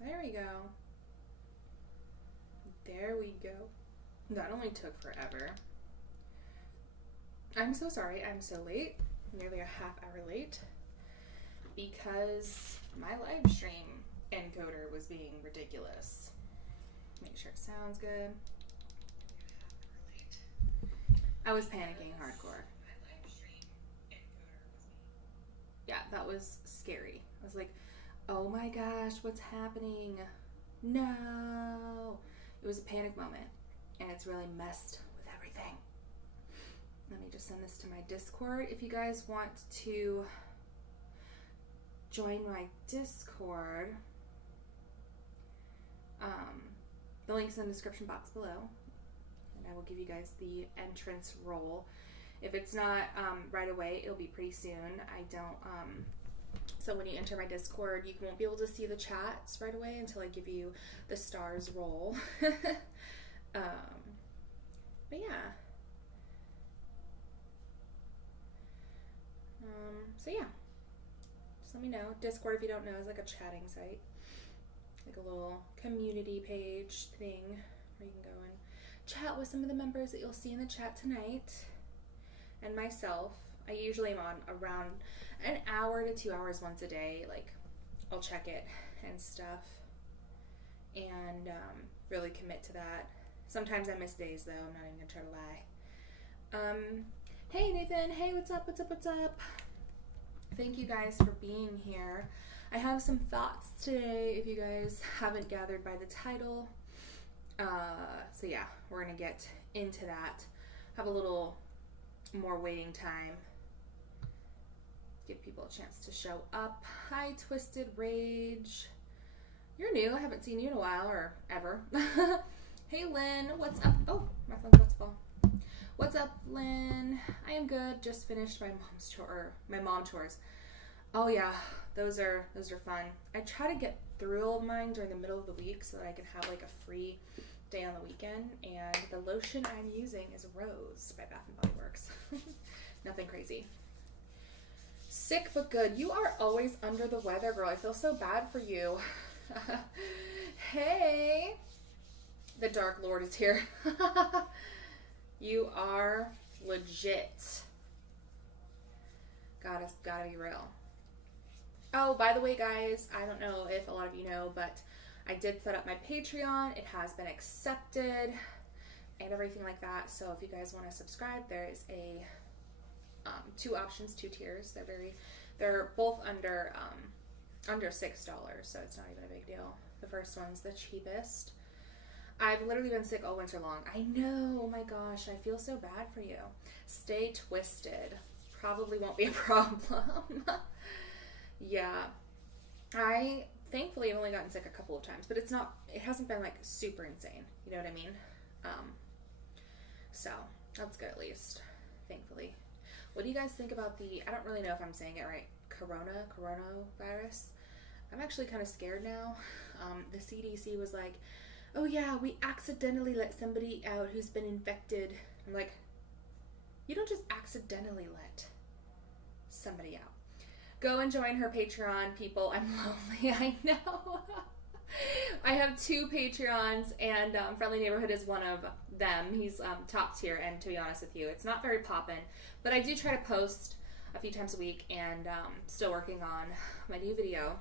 There we go. There we go. That only took forever. I'm so sorry I'm so late, nearly a half hour late, because my live stream encoder was being ridiculous. Make sure it sounds good. I was panicking hardcore. Yeah, that was scary. I was like, oh my gosh, what's happening? No. It was a panic moment, and it's really messed with everything. Let me just send this to my Discord. If you guys want to join my Discord, the link's in the description box below, and I will give you guys the entrance role. If it's not right away, it'll be pretty soon. I don't, so when you enter my Discord, you won't be able to see the chats right away until I give you the stars role. But yeah. So yeah, just let me know. Discord, if you don't know, is like a chatting site, like a little community page thing where you can go and chat with some of the members that you'll see in the chat tonight, and myself. I usually am on around an hour to 2 hours once a day. Like, I'll check it and stuff, and really commit to that. Sometimes I miss days though, I'm not even gonna try to lie. Hey Nathan, hey, what's up, what's up, what's up? Thank you guys for being here. I have some thoughts today, if you guys haven't gathered by the title. So yeah, we're gonna get into that. Have a little more waiting time. Give people a chance to show up. Hi, Twisted Rage. You're new, I haven't seen you in a while, or ever. Hey Lynn, what's up? Oh, my phone's about to fall. What's up, Lynn? I am good. Just finished my mom chores. Oh yeah, those are fun. I try to get through all of mine during the middle of the week so that I can have like a free day on the weekend. And the lotion I'm using is Rose by Bath and Body Works. Nothing crazy. Sick but good. You are always under the weather, girl. I feel so bad for you. Hey, the Dark Lord is here. You are legit. Gotta be real. Oh, by the way, guys, I don't know if a lot of you know, but I did set up my Patreon. It has been accepted and everything like that. So if you guys want to subscribe, there is a two options, 2 tiers. They're both under $6, so it's not even a big deal. The first one's the cheapest. I've literally been sick all winter long. I know, oh my gosh, I feel so bad for you. Stay twisted. Probably won't be a problem. Yeah. I thankfully have only gotten sick a couple of times, but it hasn't been like super insane. You know what I mean? So that's good at least, thankfully. What do you guys think about I don't really know if I'm saying it right, coronavirus? I'm actually kind of scared now. The CDC was like, oh yeah, we accidentally let somebody out who's been infected. I'm like, you don't just accidentally let somebody out. Go and join her Patreon, people. I'm lonely, I know. I have 2 Patreons, and Friendly Neighborhood is one of them. He's top tier, and to be honest with you, it's not very poppin', but I do try to post a few times a week, and still working on my new video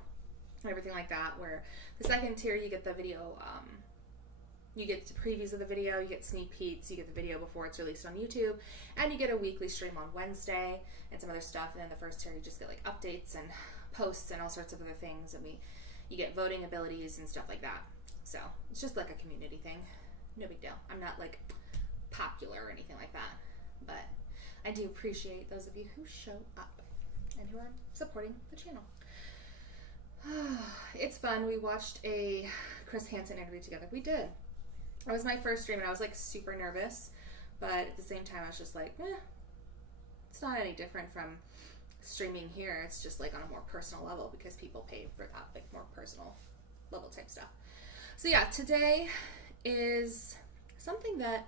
and everything like that, where the second tier, you get the video, you get previews of the video, you get sneak peeks, you get the video before it's released on YouTube, and you get a weekly stream on Wednesday and some other stuff. And then the first tier, you just get like updates and posts and all sorts of other things, and you get voting abilities and stuff like that. So it's just like a community thing. No big deal. I'm not like popular or anything like that, but I do appreciate those of you who show up and who are supporting the channel. It's fun. We watched a Chris Hansen interview together. We did. It was my first stream, and I was like super nervous, but at the same time I was just like, it's not any different from streaming here. It's just like on a more personal level because people pay for that, like more personal level type stuff. So yeah, today is something that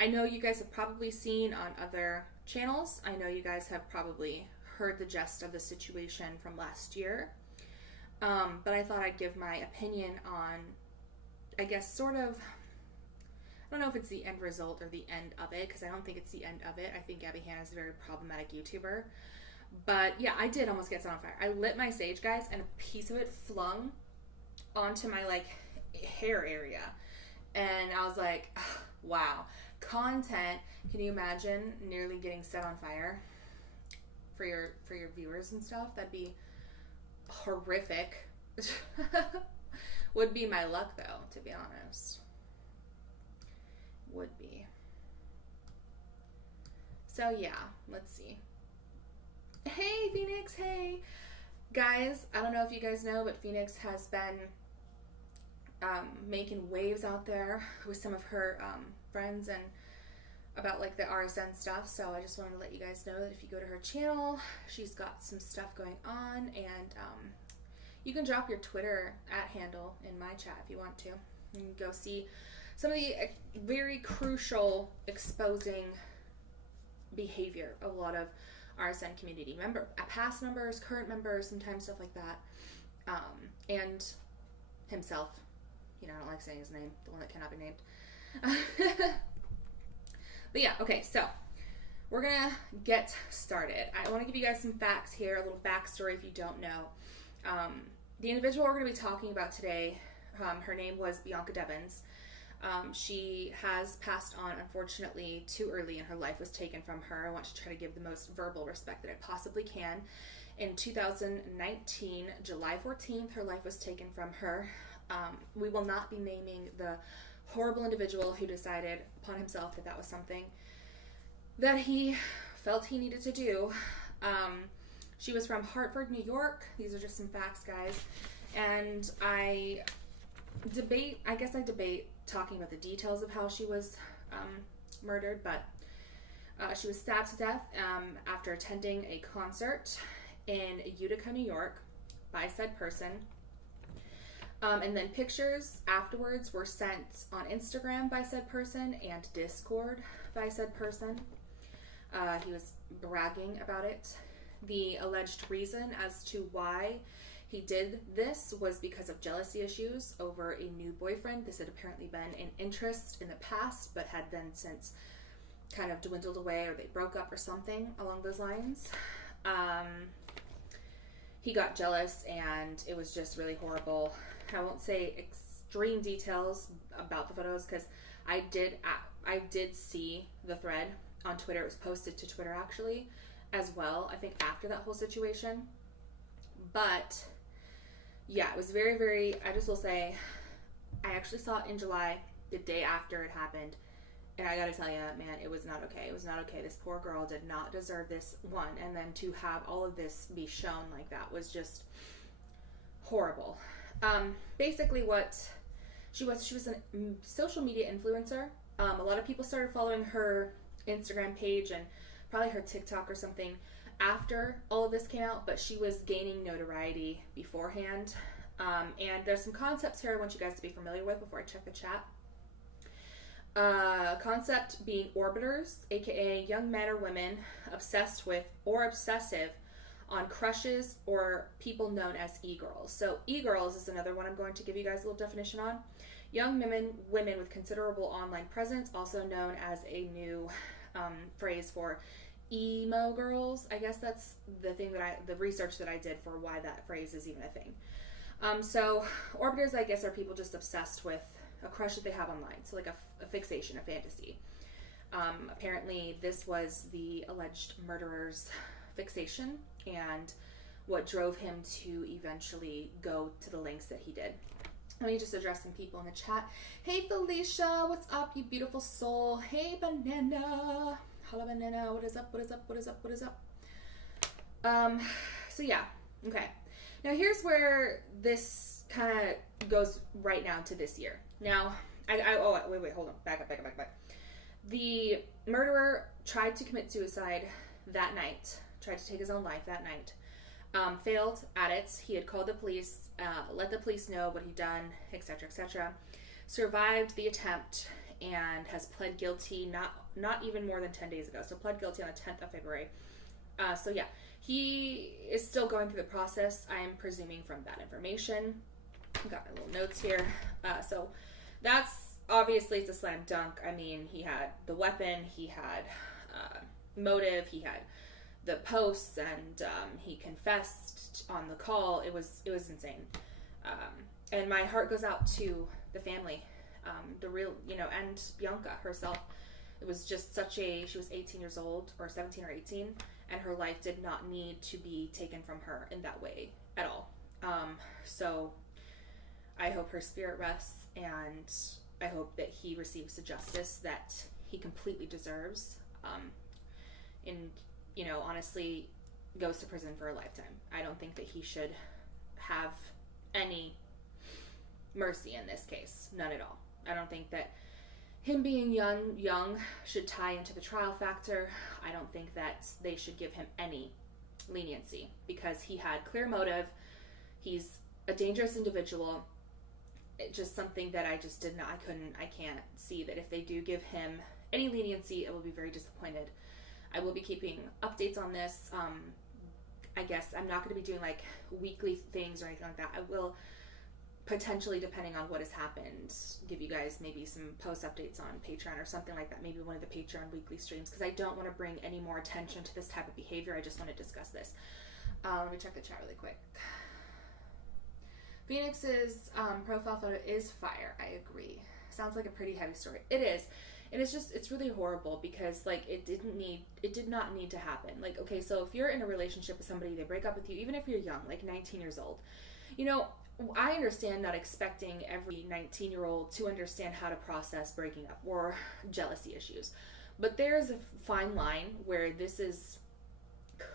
I know you guys have probably seen on other channels. I know you guys have probably heard the gist of the situation from last year. But I thought I'd give my opinion on, I guess, sort of, I don't know if it's the end result or the end of it, because I don't think it's the end of it. I think Gabbie Hanna is a very problematic YouTuber. But yeah, I did almost get set on fire. I lit my sage, guys, and a piece of it flung onto my, like, hair area. And I was like, wow. Content. Can you imagine nearly getting set on fire for your viewers and stuff? That'd be horrific. Would be my luck, though, to be honest. Would be. So yeah, let's see. Hey Phoenix, hey guys. I don't know if you guys know, but Phoenix has been making waves out there with some of her friends and about like the RSN stuff. So I just wanted to let you guys know that if you go to her channel, she's got some stuff going on, and you can drop your Twitter @handle in my chat if you want to. You can go see some of the very crucial exposing behavior of a lot of RSN community past members, current members, sometimes stuff like that, and himself. You know, I don't like saying his name, the one that cannot be named. But yeah, okay, so we're gonna get started. I want to give you guys some facts here, a little backstory if you don't know. The individual we're going to be talking about today, her name was Bianca Devins. She has passed on, unfortunately, too early, and her life was taken from her. I want to try to give the most verbal respect that I possibly can. In 2019, July 14th, her life was taken from her. We will not be naming the horrible individual who decided upon himself that that was something that he felt he needed to do. She was from Hartford, New York. These are just some facts, guys. And I debate talking about the details of how she was murdered, but she was stabbed to death after attending a concert in Utica, New York by said person. And then pictures afterwards were sent on Instagram by said person and Discord by said person. He was bragging about it. The alleged reason as to why he did this was because of jealousy issues over a new boyfriend. This had apparently been an interest in the past, but had then since kind of dwindled away, or they broke up or something along those lines. He got jealous, and it was just really horrible. I won't say extreme details about the photos, because I did see the thread on Twitter. It was posted to Twitter, actually, as well, I think after that whole situation. But yeah, it was very, very, I just will say, I actually saw it in July, the day after it happened, and I gotta tell you, man, it was not okay. It was not okay. This poor girl did not deserve this, one, and then to have all of this be shown like that was just horrible. Basically what she was a social media influencer. A lot of people started following her Instagram page and probably her TikTok or something after all of this came out, but she was gaining notoriety beforehand. And there's some concepts here I want you guys to be familiar with before I check the chat. Concept being orbiters, aka young men or women obsessed with or obsessive on crushes or people known as e-girls. So e-girls is another one I'm going to give you guys a little definition on. Young women with considerable online presence, also known as a new phrase for emo girls. I guess that's the research that I did for why that phrase is even a thing. So orbiters, I guess, are people just obsessed with a crush that they have online. So like a fixation, a fantasy. Apparently this was the alleged murderer's fixation and what drove him to eventually go to the lengths that he did. Let me just address some people in the chat. Hey Felicia, what's up, you beautiful soul? Hey Banana. Hello Banana, what is up, what is up, what is up, what is up? So yeah, okay. Now here's where this kind of goes right now to this year. Now, wait, hold on, back up. The murderer tried to commit suicide that night, tried to take his own life that night. Failed at it. He had called the police, let the police know what he'd done, etc., etc. Survived the attempt and has pled guilty not even more than 10 days ago. So pled guilty on the 10th of February. So yeah, he is still going through the process, I am presuming, from that information. I've got my little notes here. So that's obviously, it's a slam dunk. I mean, he had the weapon, he had motive, he had the posts, and he confessed on the call. It was insane. And my heart goes out to the family, the real, and Bianca herself. It was just she was 18 years old, or 17 or 18, and her life did not need to be taken from her in that way at all. So I hope her spirit rests, and I hope that he receives the justice that he completely deserves. And, honestly, goes to prison for a lifetime. I don't think that he should have any mercy in this case. None at all. I don't think that him being young should tie into the trial factor. I don't think that they should give him any leniency, because he had clear motive. He's a dangerous individual. It's just something that I can't see that if they do give him any leniency, I will be very disappointed. I will be keeping updates on this. I guess I'm not going to be doing like weekly things or anything like that. I will potentially, depending on what has happened, give you guys maybe some post updates on Patreon or something like that. Maybe one of the Patreon weekly streams, because I don't want to bring any more attention to this type of behavior. I just want to discuss this. Let me check the chat really quick. Phoenix's profile photo is fire. I agree. Sounds like a pretty heavy story. It is. And it's really horrible, because like it did not need to happen. Like, okay, so if you're in a relationship with somebody, they break up with you, even if you're young, like 19 years old, I understand not expecting every 19-year-old to understand how to process breaking up or jealousy issues. But there's a fine line where this is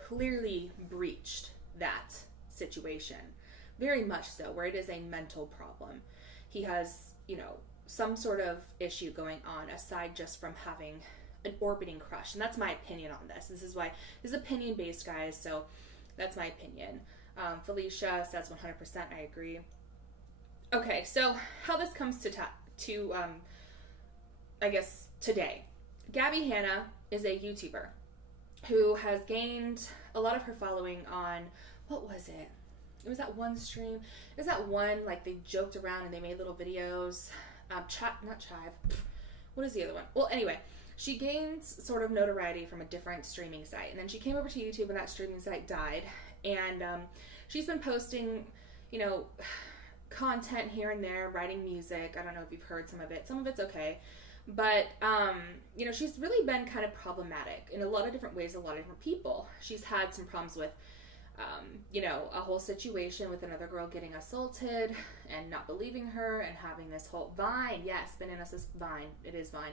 clearly breached that situation. Very much so, where it is a mental problem. He has, some sort of issue going on aside just from having an orbiting crush. And that's my opinion on this. This is opinion-based, guys, so that's my opinion. Felicia says 100%, I agree. Okay, so how this comes to I guess, today. Gabbie Hanna is a YouTuber who has gained a lot of her following on, what was it? It was that one stream. It was that one, like, they joked around and they made little videos. Not Chive. What is the other one? Well, anyway, she gained sort of notoriety from a different streaming site. And then she came over to YouTube and that streaming site died. And she's been posting, content here and there, writing music. I don't know if you've heard some of it. Some of it's okay. But, she's really been kind of problematic in a lot of different ways, a lot of different people. She's had some problems with, a whole situation with another girl getting assaulted and not believing her, and having this whole Vine. Yes, Bananas is Vine. It is Vine.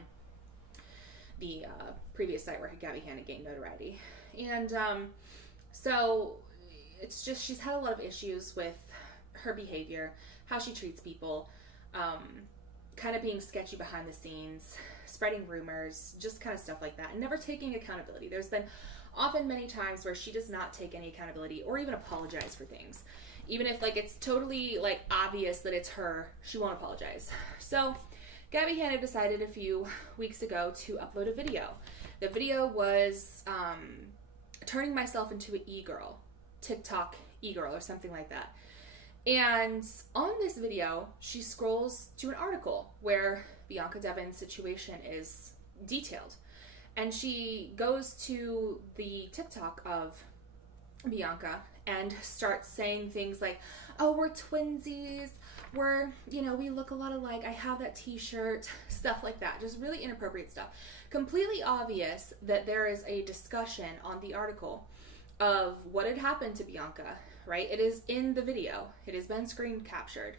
The previous site where Gabbie Hanna gained notoriety. And so it's just, she's had a lot of issues with her behavior, how she treats people, kind of being sketchy behind the scenes, spreading rumors, just kind of stuff like that, and never taking accountability. There's been often many times where she does not take any accountability or even apologize for things. Even if like it's totally like obvious that it's her, she won't apologize. So Gabbie Hanna decided a few weeks ago to upload a video. The video was turning myself into an e-girl, TikTok e-girl or something like that. And on this video, she scrolls to an article where Bianca Devin's situation is detailed. And she goes to the TikTok of Bianca and starts saying things like, oh, we're twinsies, we look a lot alike, I have that t-shirt, stuff like that. Just really inappropriate stuff. Completely obvious that there is a discussion on the article of what had happened to Bianca, right? It is in the video. It has been screen captured.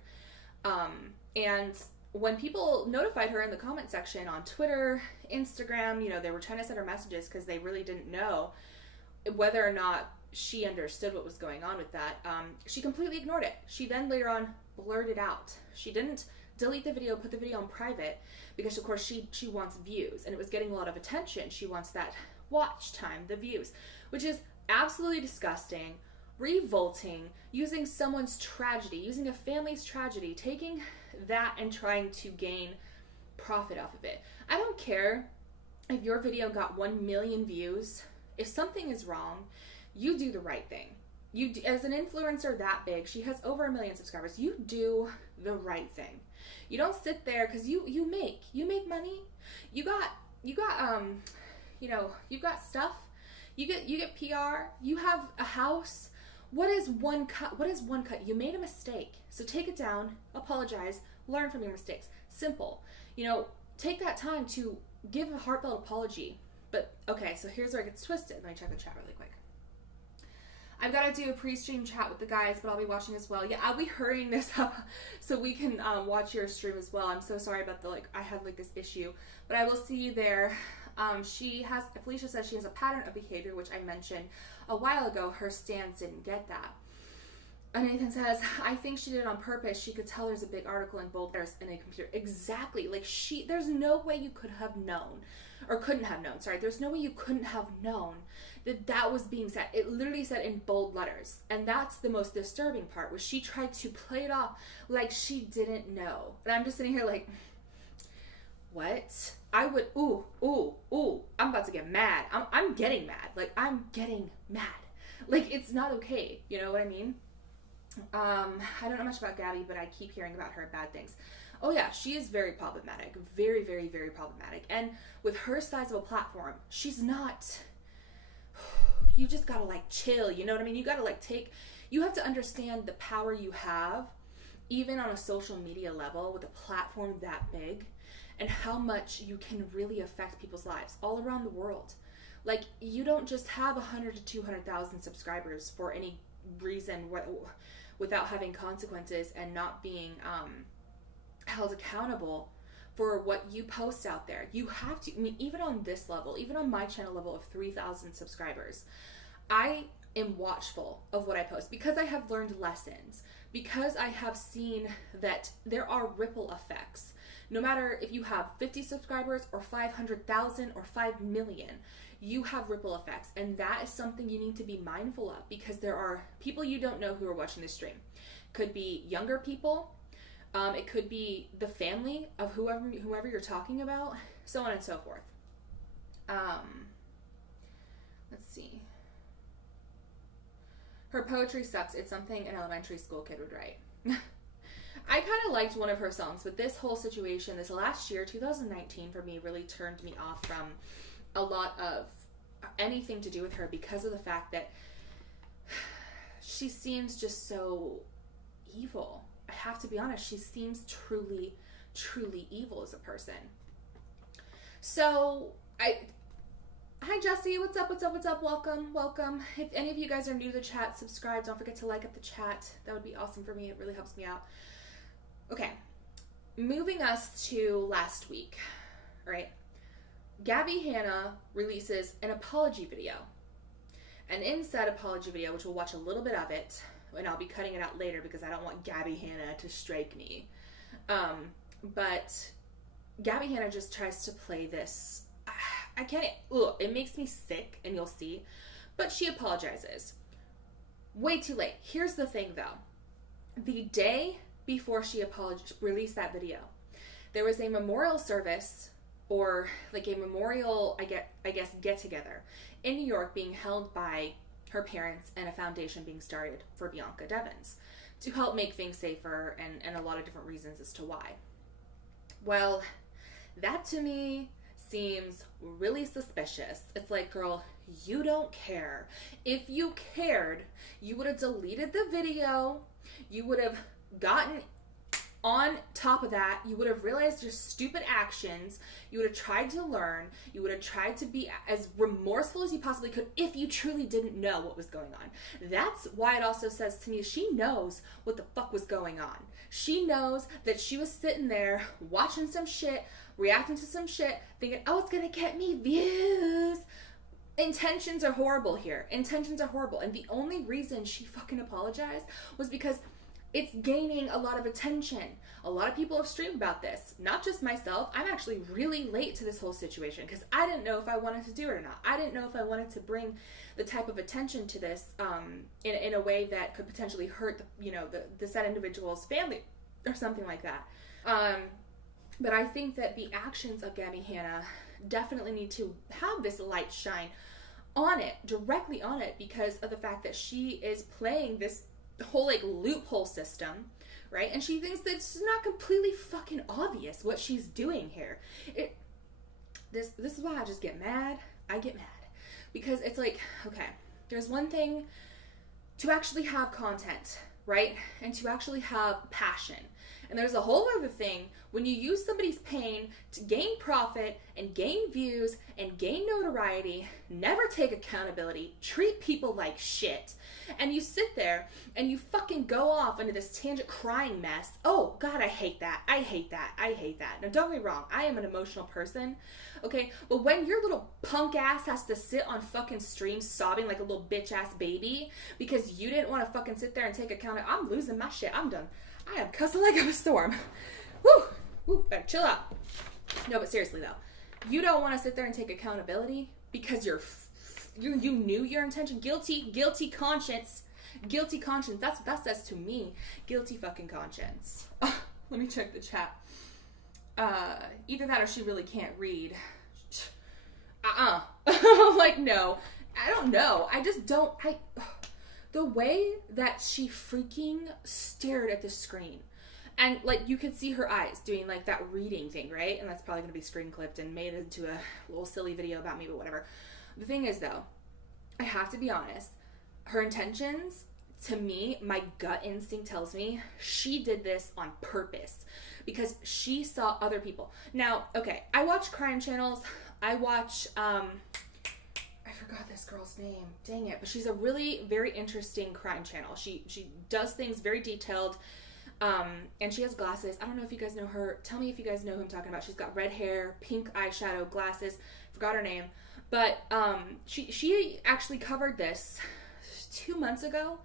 And when people notified her in the comment section on Twitter, Instagram, they were trying to send her messages because they really didn't know whether or not she understood what was going on with that. She completely ignored it. She then later on blurted out. She didn't delete the video, put the video on private, because of course she wants views, and it was getting a lot of attention. She wants that watch time, the views, which is absolutely disgusting, revolting, using someone's tragedy, using a family's tragedy, taking that and trying to gain profit off of it. I don't care if your video got 1 million views If something is wrong, you do the right thing. You do, as an influencer that big, she has over 1 million subscribers. You do the right thing. You don't sit there, because you make money. You got you know, you've got stuff. You get PR. You have a house. What is one cut? What is one cut? You made a mistake. So take it down, apologize, learn from your mistakes. Simple. You know, take that time to give a heartfelt apology. But okay, so here's where it gets twisted. Let me check the chat really quick. I've got to do a pre-stream chat with the guys, but I'll be watching as well. Yeah, I'll be hurrying this up so we can watch your stream as well. I'm so sorry about the, I have this issue, but I will see you there. Felicia says she has a pattern of behavior, which I mentioned a while ago. Her stance didn't get that. And Nathan says, I think she did it on purpose. She could tell there's a big article in bold letters in a computer. Exactly. There's no way you could have known, or couldn't have known, sorry. There's no way you couldn't have known that was being said. It literally said in bold letters. And that's the most disturbing part, was she tried to play it off like she didn't know. And I'm just sitting here what? I would, I'm about to get mad. I'm getting mad. I'm getting mad. It's not okay. You know what I mean? I don't know much about Gabbie, but I keep hearing about her bad things. Oh yeah, she is very problematic. Very, very, very problematic. And with her size of a platform, she's not, you just gotta chill, you know what I mean? You gotta you have to understand the power you have, even on a social media level with a platform that big, and how much you can really affect people's lives all around the world. You don't just have 100 to 200,000 subscribers for any reason without having consequences and not being held accountable for what you post out there. You have to, even on this level, even on my channel level of 3,000 subscribers, I am watchful of what I post because I have learned lessons, because I have seen that there are ripple effects. No matter if you have 50 subscribers or 500,000 or 5 million, you have ripple effects. And that is something you need to be mindful of, because there are people you don't know who are watching this stream. Could be younger people. It could be the family of whoever you're talking about, so on and so forth. Let's see. Her poetry sucks. It's something an elementary school kid would write. I kind of liked one of her songs, but this whole situation, this last year, 2019, for me, really turned me off from a lot of anything to do with her, because of the fact that she seems just so evil. I have to be honest, she seems truly, truly evil as a person. So, hi Jesse, what's up, welcome. If any of you guys are new to the chat, subscribe, don't forget to like up the chat. That would be awesome for me, it really helps me out. Okay, moving us to last week, right? Gabbie Hanna releases an apology video. And in said apology video, which we'll watch a little bit of it, and I'll be cutting it out later because I don't want Gabbie Hanna to strike me. But Gabbie Hanna just tries to play this. I can't, it makes me sick, and you'll see. But she apologizes. Way too late. Here's the thing though. The day before she released that video, there was a memorial service, or a memorial, I guess, get-together in New York being held by her parents and a foundation being started for Bianca Devins to help make things safer, and a lot of different reasons as to why. Well, that to me seems really suspicious. It's girl, you don't care. If you cared, you would have deleted the video. You would have gotten on top of that. You would have realized your stupid actions. You would have tried to learn. You would have tried to be as remorseful as you possibly could if you truly didn't know what was going on. That's why it also says to me, she knows what the fuck was going on. She knows that she was sitting there watching some shit, reacting to some shit, thinking, oh, it's gonna get me views. Intentions are horrible here. Intentions are horrible. And the only reason she fucking apologized was because it's gaining a lot of attention. A lot of people have streamed about this. Not just myself. I'm actually really late to this whole situation because I didn't know if I wanted to do it or not. I didn't know if I wanted to bring the type of attention to this in a way that could potentially hurt the said individual's family or something like that. But I think that the actions of Gabbie Hanna definitely need to have this light shine on it, directly on it, because of the fact that she is playing this whole like loophole system, right? And she thinks that it's not completely fucking obvious what she's doing here. This is why I just get mad. I get mad because it's like, okay, there's one thing to actually have content, right? And to actually have passion. And there's a whole other thing when you use somebody's pain to gain profit and gain views and gain notoriety, never take accountability, treat people like shit, and you sit there and you fucking go off into this tangent crying mess. Oh God, I hate that. I hate that. I hate that. Now don't get me wrong, I am an emotional person, okay? But when your little punk ass has to sit on fucking stream sobbing like a little bitch ass baby because you didn't want to fucking sit there and take account, I'm losing my shit. I'm done. I am cussing like a storm. Woo, better chill out. No, but seriously though, you don't want to sit there and take accountability because you knew your intention. Guilty conscience. That says to me, guilty fucking conscience. Let me check the chat. Either that or she really can't read. Like, no, I don't know. I just don't. The way that she freaking stared at the screen, and like you could see her eyes doing like that reading thing, right? And that's probably gonna be screen clipped and made into a little silly video about me, but whatever. The thing is though, I have to be honest, her intentions, to me, my gut instinct tells me she did this on purpose because she saw other people. Now, okay, I watch crime channels. I watch, I forgot this girl's name. Dang it. But she's a really very interesting crime channel. She does things very detailed. And she has glasses. I don't know if you guys know her. Tell me if you guys know who I'm talking about. She's got red hair, pink eyeshadow, glasses. Forgot her name. But she actually covered this 2 months ago.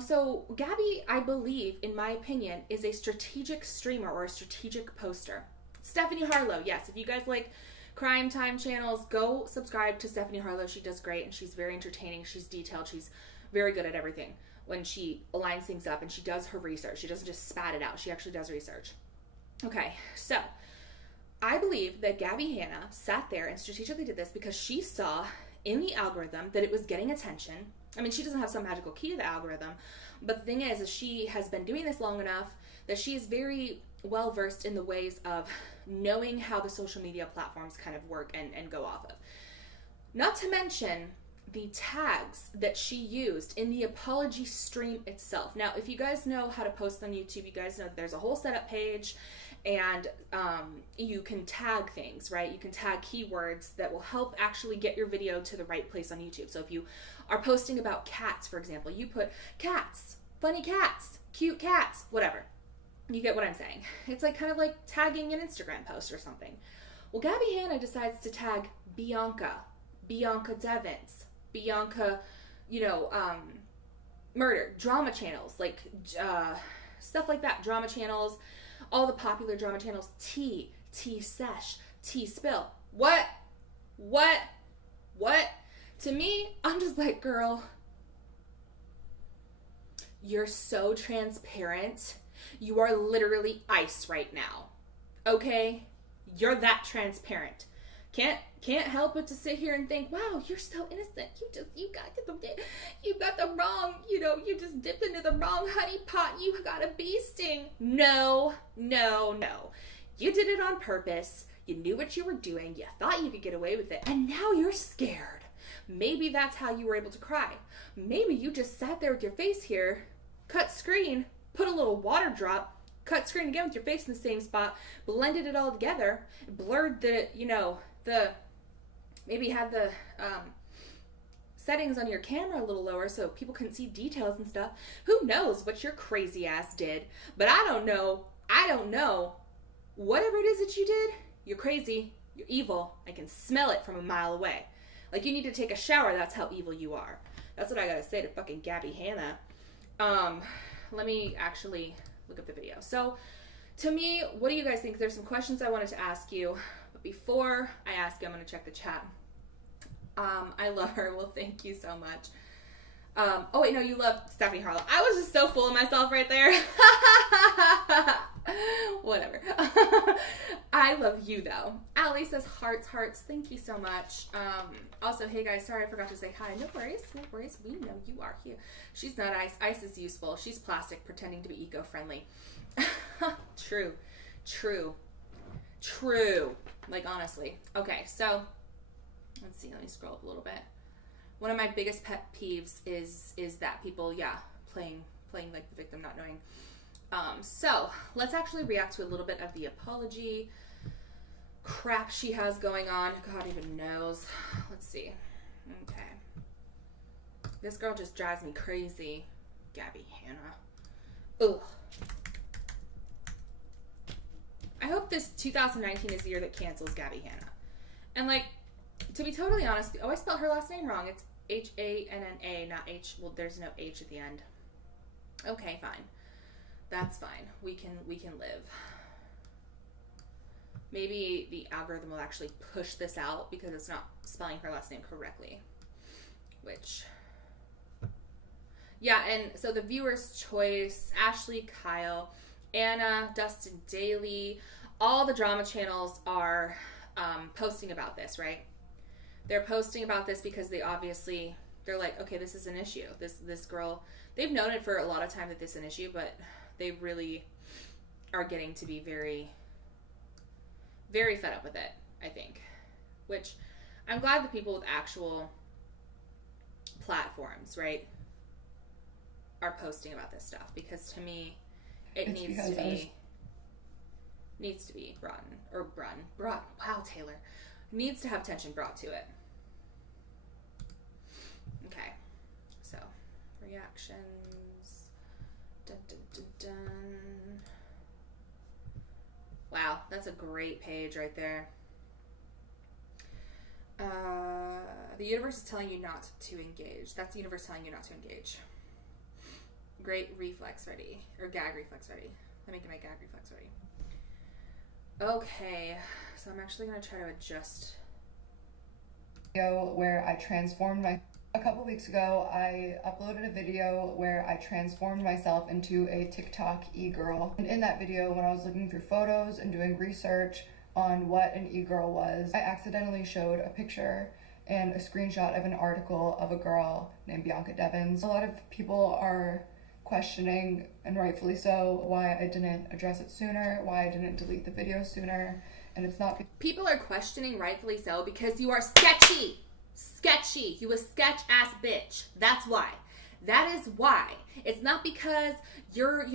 So Gabbie, I believe, in my opinion, is a strategic streamer or a strategic poster. Stephanie Harlow, yes. If you guys like crime time channels, go subscribe to Stephanie Harlow. She does great and she's very entertaining. She's detailed. She's very good at everything when she aligns things up and she does her research. She doesn't just spat it out. She actually does research. Okay, so I believe that Gabbie Hanna sat there and strategically did this because she saw in the algorithm that it was getting attention. I mean, she doesn't have some magical key to the algorithm, but the thing is she has been doing this long enough that she is very well versed in the ways of knowing how the social media platforms kind of work and go off of. Not to mention the tags that she used in the apology stream itself. Now, if you guys know how to post on YouTube, you guys know that there's a whole setup page and you can tag things, right? You can tag keywords that will help actually get your video to the right place on YouTube. So if you are posting about cats, for example, you put cats, funny cats, cute cats, whatever. You get what I'm saying. It's like kind of like tagging an Instagram post or something. Well, Gabbie Hanna decides to tag Bianca Devins, Bianca, murder, drama channels, like stuff like that, drama channels, all the popular drama channels, T Sesh, T Spill. What? To me, I'm just like, girl, you're so transparent. You are literally ice right now. Okay? You're that transparent. Can't help but to sit here and think, wow, you're so innocent. You got the wrong, you just dipped into the wrong honey pot. You got a bee sting. No. You did it on purpose. You knew what you were doing. You thought you could get away with it. And now you're scared. Maybe that's how you were able to cry. Maybe you just sat there with your face here, cut screen, put a little water drop, cut screen again with your face in the same spot, blended it all together, blurred maybe had the settings on your camera a little lower so people couldn't see details and stuff. Who knows what your crazy ass did? But I don't know. Whatever it is that you did, you're crazy. You're evil. I can smell it from a mile away. Like you need to take a shower. That's how evil you are. That's what I gotta say to fucking Gabbie Hanna. Let me actually look up the video. So, to me, what do you guys think? There's some questions I wanted to ask you, but before I ask you, I'm going to check the chat. I love her. Well, thank you so much. Oh, wait, no, you love Stephanie Harlow. I was just so full of myself right there. Whatever. I love you though. Allie says hearts, hearts. Thank you so much. Also, hey guys, sorry I forgot to say hi. No worries, no worries. We know you are here. She's not ice. Ice is useful. She's plastic pretending to be eco-friendly. True, true, true. Like honestly. Okay, so let's see. Let me scroll up a little bit. One of my biggest pet peeves is that people, playing like the victim, not knowing. So let's actually react to a little bit of the apology crap she has going on. God even knows. Let's see. Okay. This girl just drives me crazy. Gabbie Hanna. Ugh. I hope this 2019 is the year that cancels Gabbie Hanna. And like, to be totally honest, I spelled her last name wrong. It's Hanna, not H. Well, there's no H at the end. Okay, fine. That's fine. We can live. Maybe the algorithm will actually push this out because it's not spelling her last name correctly. Which, yeah, and so the viewer's choice, Ashley, Kyle, Anna, Dustin Daly, all the drama channels are posting about this, right? They're posting about this because they're like, okay, this is an issue. This girl, they've known it for a lot of time that this is an issue, but they really are getting to be very, very fed up with it, I think. Which, I'm glad the people with actual platforms, right, are posting about this stuff, because to me, it needs to be brought. Wow, Taylor. Needs to have tension brought to it. Okay, so reactions. Dun, dun, dun, dun. Wow, that's a great page right there. The universe is telling you not to engage. That's the universe telling you not to engage. Great reflex ready. Or gag reflex ready. Let me get my gag reflex ready. Okay, so I'm actually going to try to adjust. Where I transformed a couple weeks ago, I uploaded a video where I transformed myself into a TikTok e-girl. And in that video, when I was looking through photos and doing research on what an e-girl was, I accidentally showed a picture and a screenshot of an article of a girl named Bianca Devins. A lot of people are questioning, and rightfully so, why I didn't address it sooner, why I didn't delete the video sooner, and it's not... People are questioning, rightfully so, because you are sketchy! Sketchy! You a sketch-ass bitch. That's why. That is why. It's not because you're, an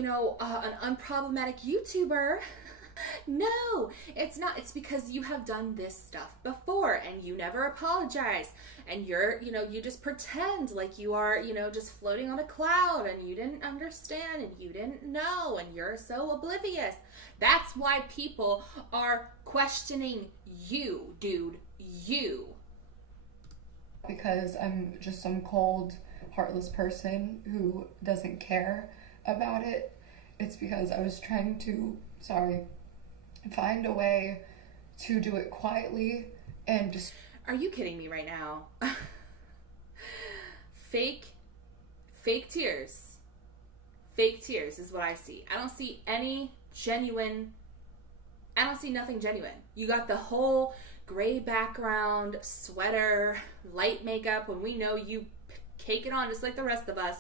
unproblematic YouTuber. No, it's not. It's because you have done this stuff before and you never apologize. And you're, you just pretend like you are, just floating on a cloud and you didn't understand and you didn't know and you're so oblivious. That's why people are questioning you, dude. You. Because I'm just some cold, heartless person who doesn't care about it. It's because I was trying to, find a way to do it quietly and just... Are you kidding me right now? Fake tears. Fake tears is what I see. I don't see any genuine... I don't see nothing genuine. You got the whole gray background, sweater, light makeup, when we know you cake it on just like the rest of us.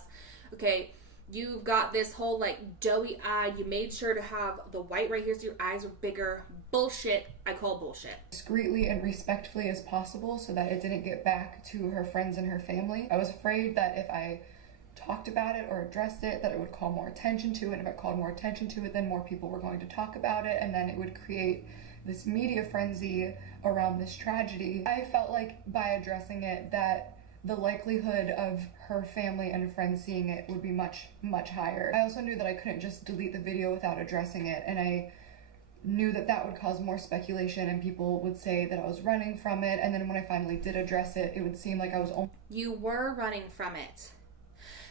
Okay, you've got this whole doughy eye. You made sure to have the white right here so your eyes were bigger. Bullshit. I call bullshit. Discreetly and respectfully as possible so that it didn't get back to her friends and her family. I was afraid that if I talked about it or addressed it, that it would call more attention to it. And if it called more attention to it, then more people were going to talk about it, and then it would create this media frenzy around this tragedy. I felt like by addressing it that the likelihood of her family and friends seeing it would be much, much higher. I also knew that I couldn't just delete the video without addressing it, and I knew that that would cause more speculation and people would say that I was running from it, and then when I finally did address it, it would seem like I was... You were running from it.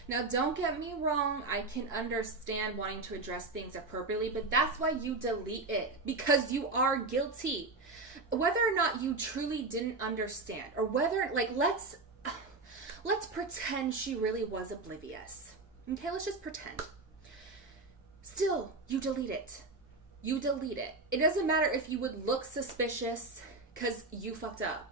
Now, don't get me wrong, I can understand wanting to address things appropriately, but that's why you delete it, because you are guilty. Whether or not you truly didn't understand, or whether, let's pretend she really was oblivious. Okay, let's just pretend. Still, you delete it. You delete it. It doesn't matter if you would look suspicious because you fucked up.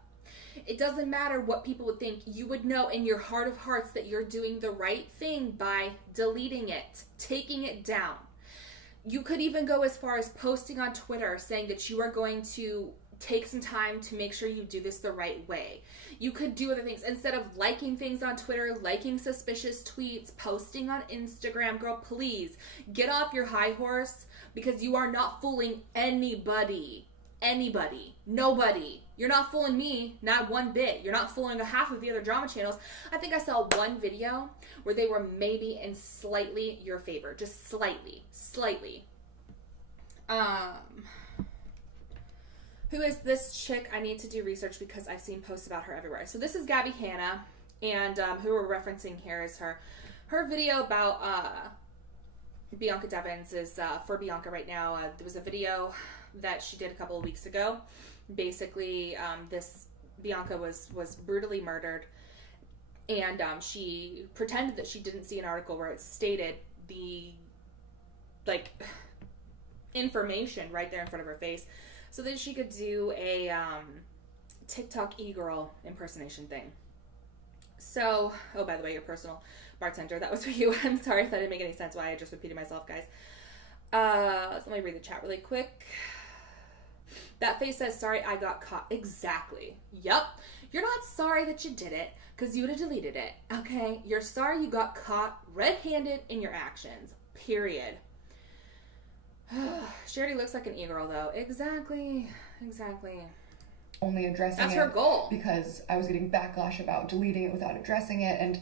It doesn't matter what people would think. You would know in your heart of hearts that you're doing the right thing by deleting it, taking it down. You could even go as far as posting on Twitter saying that you are going to take some time to make sure you do this the right way. You could do other things. Instead of liking things on Twitter, liking suspicious tweets, posting on Instagram, girl, please get off your high horse because you are not fooling anybody. Anybody. Nobody. You're not fooling me, not one bit. You're not fooling a half of the other drama channels. I think I saw one video where they were maybe in slightly your favor. Just slightly. Slightly. Who is this chick? I need to do research because I've seen posts about her everywhere. So this is Gabbie Hanna, and who we're referencing here is her video about Bianca Devins is for Bianca right now. There was a video that she did a couple of weeks ago. Basically, this Bianca was brutally murdered, and she pretended that she didn't see an article where it stated the information right there in front of her face, so that she could do a TikTok e-girl impersonation thing. So, oh, by the way, your personal bartender, that was for you. I'm sorry if that didn't make any sense why I just repeated myself, guys. Let me read the chat really quick. That face says, sorry, I got caught. Exactly. Yep. You're not sorry that you did it because you would have deleted it. Okay? You're sorry you got caught red-handed in your actions. Period. She already looks like an e-girl, though. Exactly. Exactly. Only addressing That's it. her goal. Because I was getting backlash about deleting it without addressing it, and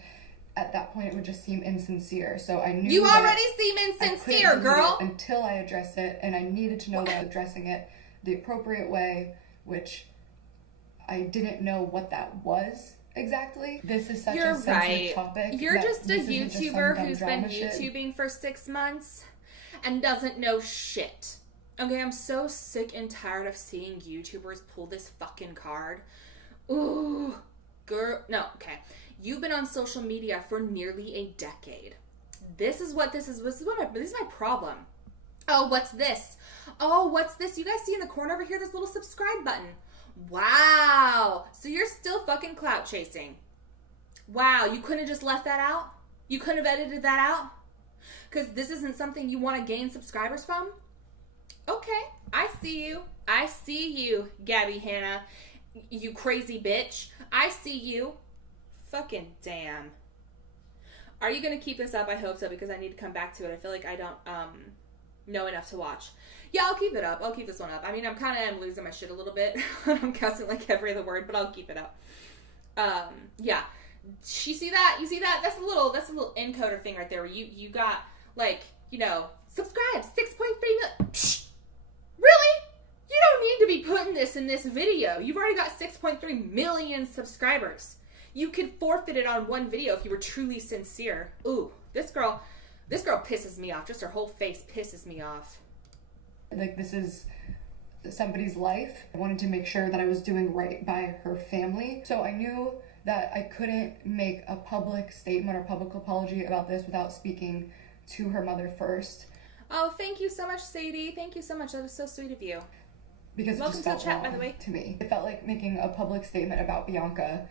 at that point it would just seem insincere. So I knew you already seem insincere, girl. Until I addressed it, and I needed to know that I was addressing it the appropriate way, which I didn't know what that was exactly. This is such a sensitive topic. You're just a YouTuber who's been YouTubing for 6 months and doesn't know shit. Okay, I'm so sick and tired of seeing YouTubers pull this fucking card. Ooh, girl. No, okay. You've been on social media for nearly a decade. This is my problem. Oh, what's this? Oh, what's this? You guys see in the corner over here this little subscribe button. Wow. So you're still fucking clout chasing. Wow, you couldn't have just left that out? You couldn't have edited that out? Because this isn't something you want to gain subscribers from? Okay, I see you. I see you, Gabbie Hanna. You crazy bitch. I see you. Fucking damn. Are you going to keep this up? I hope so, because I need to come back to it. I feel like I don't know enough to watch. Yeah, I'll keep it up. I'll keep this one up. I mean, I'm kind of losing my shit a little bit. I'm cussing like every other word, but I'll keep it up. Yeah. You see that? That's a little encoder thing right there where you got, like, you know, subscribe, 6.3 million. Psh, really? You don't need to be putting this in this video. You've already got 6.3 million subscribers. You could forfeit it on one video if you were truly sincere. Ooh, this girl pisses me off. Just her whole face pisses me off. Like, this is somebody's life. I wanted to make sure that I was doing right by her family. So I knew that I couldn't make a public statement or public apology about this without speaking to her mother first. Oh, thank you so much, Sadie. Thank you so much. That was so sweet of you. Because welcome it just to the chat, by the way. To me, it felt like making a public statement about Bianca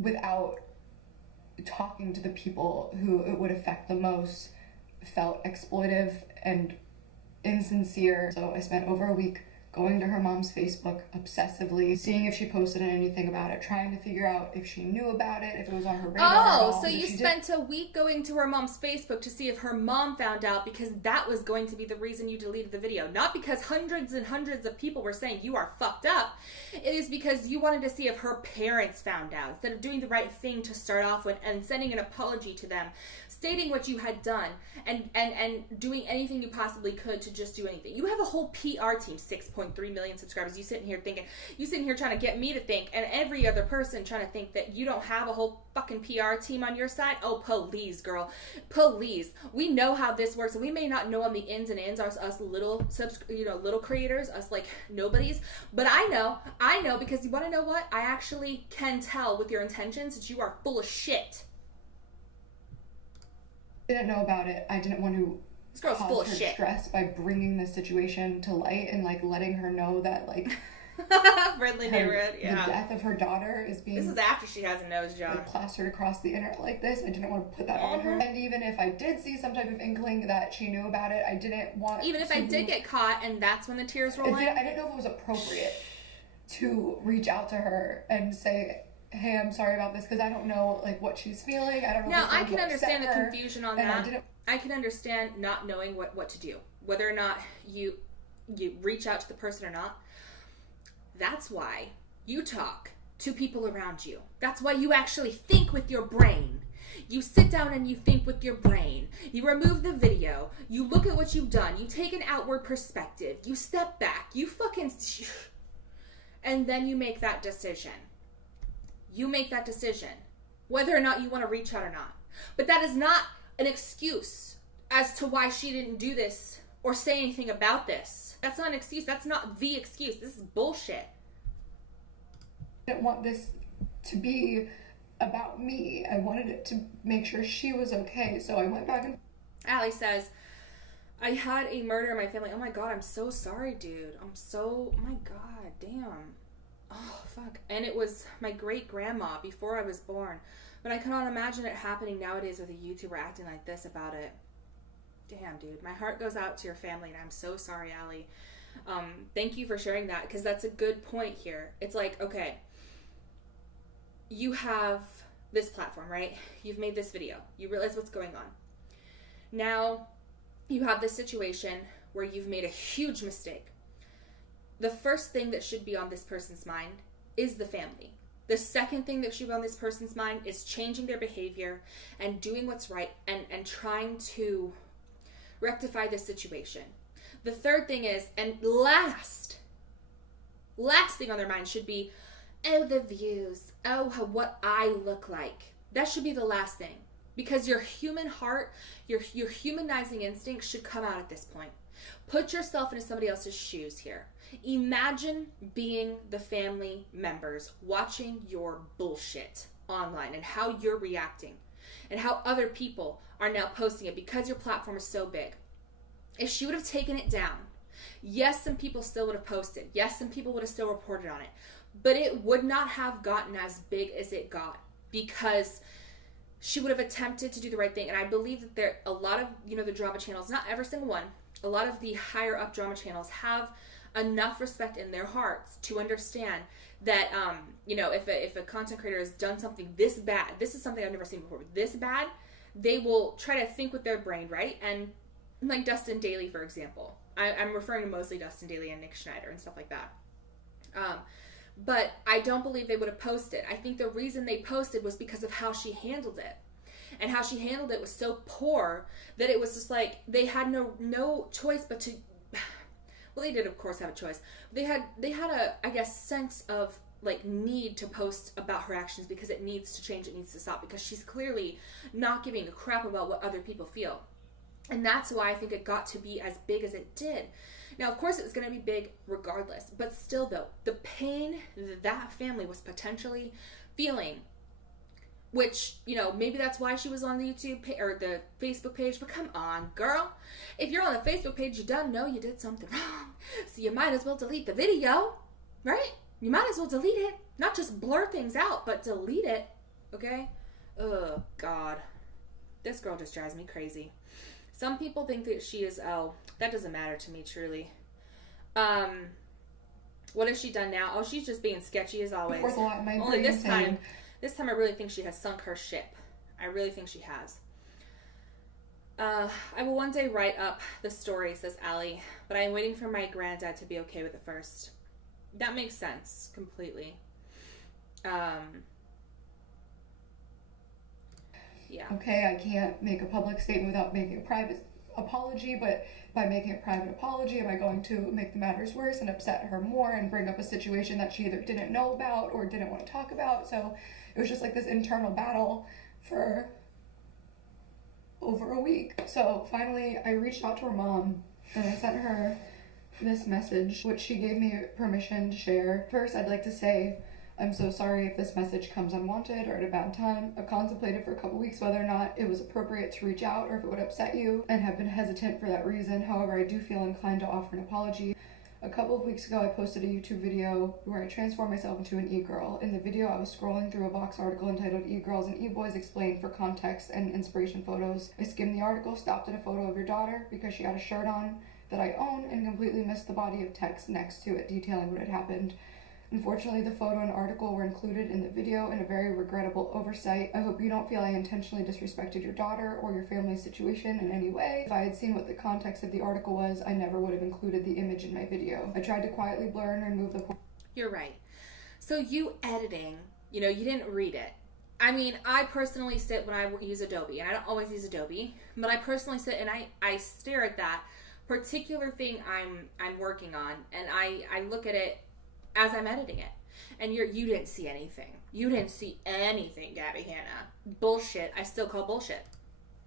without talking to the people who it would affect the most felt exploitive and insincere. So I spent over a week going to her mom's Facebook obsessively, seeing if she posted anything about it, trying to figure out if she knew about it, if it was on her radar at all. Oh, so you spent a week going to her mom's Facebook to see if her mom found out, because that was going to be the reason you deleted the video. Not because hundreds and hundreds of people were saying you are fucked up. It is because you wanted to see if her parents found out, instead of doing the right thing to start off with and sending an apology to them, stating what you had done, and doing anything you possibly could to just do anything. You have a whole PR team, 6.3 million subscribers. You sitting here trying to get me to think, and every other person trying to think that you don't have a whole fucking PR team on your side. Oh, please, girl. Please. We know how this works, and we may not know on the ins and ins, us little little creators, us like nobodies, but I know, because you want to know what? I actually can tell with your intentions that you are full of shit. Didn't know about it. I didn't want to This girl's full of caused her shit. stress by bringing the situation to light and like letting her know that like Friendly neighborhood, yeah. the death of her daughter is being... This is after she has a nose job. Like, plastered across the internet like this. I didn't want to put that on her. And even if I did see some type of inkling that she knew about it, I didn't want Even if I did get caught and that's when the tears roll in. I didn't know if it was appropriate to reach out to her and say, hey, I'm sorry about this, because I don't know like what she's feeling. I don't know. Now, I can understand the confusion on that. I can understand not knowing what to do. Whether or not you reach out to the person or not. That's why you talk to people around you. That's why you actually think with your brain. You sit down and you think with your brain. You remove the video. You look at what you've done. You take an outward perspective. You step back. You fucking... And then you make that decision. You make that decision. Whether or not you want to reach out or not. But that is not an excuse as to why she didn't do this or say anything about this. That's not an excuse. That's not the excuse. This is bullshit. I didn't want this to be about me. I wanted it to make sure she was okay. So I went back and... Allie says, I had a murder in my family. Oh my God, I'm so sorry, dude. Oh my God, damn. Oh, fuck. And it was my great-grandma before I was born. But I cannot imagine it happening nowadays with a YouTuber acting like this about it. Damn, dude. My heart goes out to your family, and I'm so sorry, Allie. Thank you for sharing that, because that's a good point here. It's like, okay, you have this platform, right? You've made this video. You realize what's going on. Now, you have this situation where you've made a huge mistake. The first thing that should be on this person's mind is the family. The second thing that should be on this person's mind is changing their behavior and doing what's right and trying to rectify this situation. The third thing is, and last thing on their mind should be, oh, the views, oh, what I look like. That should be the last thing, because your human heart, your humanizing instinct should come out at this point. Put yourself into somebody else's shoes here. Imagine being the family members watching your bullshit online and how you're reacting and how other people are now posting it because your platform is so big. If she would have taken it down, yes, some people still would have posted. Yes, some people would have still reported on it. But it would not have gotten as big as it got because she would have attempted to do the right thing. And I believe that there a lot of, the drama channels, not every single one, a lot of the higher up drama channels have enough respect in their hearts to understand that, if a content creator has done something this bad, this is something I've never seen before, this bad, they will try to think with their brain, right? And like Dustin Daly, for example. I'm referring to mostly Dustin Daly and Nick Schneider and stuff like that. But I don't believe they would have posted. I think the reason they posted was because of how she handled it. And how she handled it was so poor that it was just like they had no choice but to... Well, they did, of course, have a choice. They had a, I guess, sense of like need to post about her actions because it needs to change, it needs to stop, because she's clearly not giving a crap about what other people feel. And that's why I think it got to be as big as it did. Now, of course, it was going to be big regardless. But still, though, the pain that family was potentially feeling, which, maybe that's why she was on the YouTube or the Facebook page. But come on, girl. If you're on the Facebook page, you don't know you did something wrong. So you might as well delete the video, right? You might as well delete it. Not just blur things out, but delete it, okay? Oh, God. This girl just drives me crazy. Some people think that she is, that doesn't matter to me, truly. What has she done now? Oh, she's just being sketchy as always. Only this time I really think she has sunk her ship. I really think she has. I will one day write up the story, says Allie, but I am waiting for my granddad to be okay with it first. That makes sense, completely. Yeah. Okay, I can't make a public statement without making a private apology, but by making a private apology, am I going to make the matters worse and upset her more and bring up a situation that she either didn't know about or didn't want to talk about? So it was just like this internal battle for over a week. So finally, I reached out to her mom and I sent her this message, which she gave me permission to share. First, I'd like to say, I'm so sorry if this message comes unwanted or at a bad time. I've contemplated for a couple weeks whether or not it was appropriate to reach out or if it would upset you, and have been hesitant for that reason. However, I do feel inclined to offer an apology. A couple of weeks ago, I posted a YouTube video where I transformed myself into an e-girl. In the video, I was scrolling through a Vox article entitled E-Girls and E-Boys Explained for context and inspiration photos. I skimmed the article, stopped at a photo of your daughter because she had a shirt on that I own, and completely missed the body of text next to it detailing what had happened. Unfortunately, the photo and article were included in the video in a very regrettable oversight. I hope you don't feel I intentionally disrespected your daughter or your family's situation in any way. If I had seen what the context of the article was, I never would have included the image in my video. I tried to quietly blur and remove the... You're right. So you editing, you didn't read it. I mean, I personally sit when I use Adobe, and I don't always use Adobe, but I personally sit and I stare at that particular thing I'm working on, and I look at it as I'm editing it. And you didn't see anything. You didn't see anything, Gabbie Hanna. Bullshit. I still call bullshit.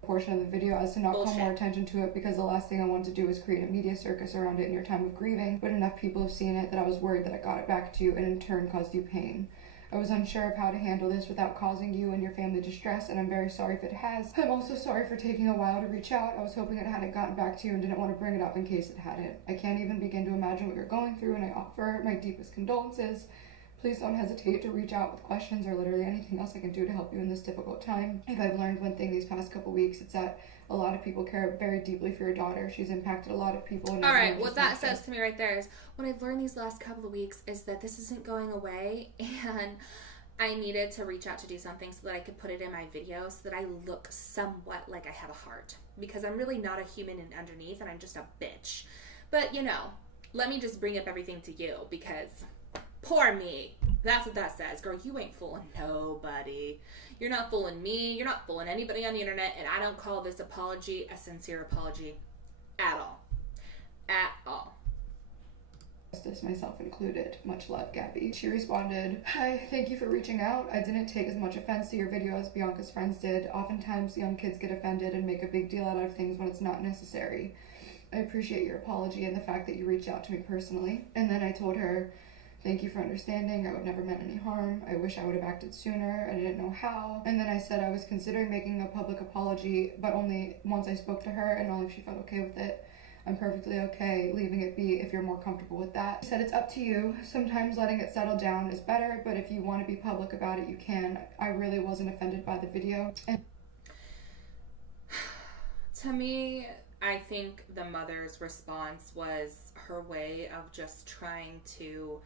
Portion of the video as to not call more attention to it, because the last thing I wanted to do was create a media circus around it in your time of grieving, but enough people have seen it that I was worried that I got it back to you and in turn caused you pain. I was unsure of how to handle this without causing you and your family distress, and I'm very sorry if it has. I'm also sorry for taking a while to reach out. I was hoping it hadn't gotten back to you and didn't want to bring it up in case it hadn't. I can't even begin to imagine what you're going through, and I offer my deepest condolences. Please don't hesitate to reach out with questions or literally anything else I can do to help you in this difficult time. If I've learned one thing these past couple weeks, it's that a lot of people care very deeply for your daughter. She's impacted a lot of people. All right, what that says to me right there is, what I've learned these last couple of weeks is that this isn't going away, and I needed to reach out to do something so that I could put it in my video so that I look somewhat like I have a heart. Because I'm really not a human underneath, and I'm just a bitch. But, let me just bring up everything to you, because poor me. That's what that says. Girl, you ain't fooling nobody. You're not fooling me. You're not fooling anybody on the internet, and I don't call this apology a sincere apology at all. At all. Justice, myself included. Much love, Gabbie. She responded, "Hi, thank you for reaching out. I didn't take as much offense to your video as Bianca's friends did. Oftentimes, young kids get offended and make a big deal out of things when it's not necessary. I appreciate your apology and the fact that you reached out to me personally." And then I told her, "Thank you for understanding. I would never meant any harm. I wish I would have acted sooner. I didn't know how." And then I said I was considering making a public apology, but only once I spoke to her and only if she felt okay with it. I'm perfectly okay leaving it be if you're more comfortable with that. She said, "It's up to you. Sometimes letting it settle down is better, but if you want to be public about it, you can. I really wasn't offended by the video." And to me, I think the mother's response was her way of just trying to,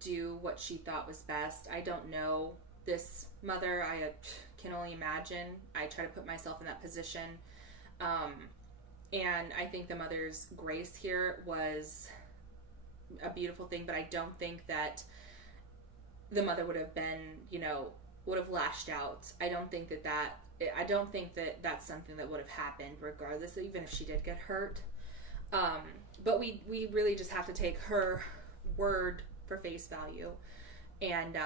do what she thought was best. I don't know this mother. I can only imagine. I try to put myself in that position. And I think the mother's grace here was a beautiful thing, but I don't think that the mother would have been, would have lashed out. I don't think that that's something that would have happened regardless, even if she did get hurt. But we really just have to take her word for face value. And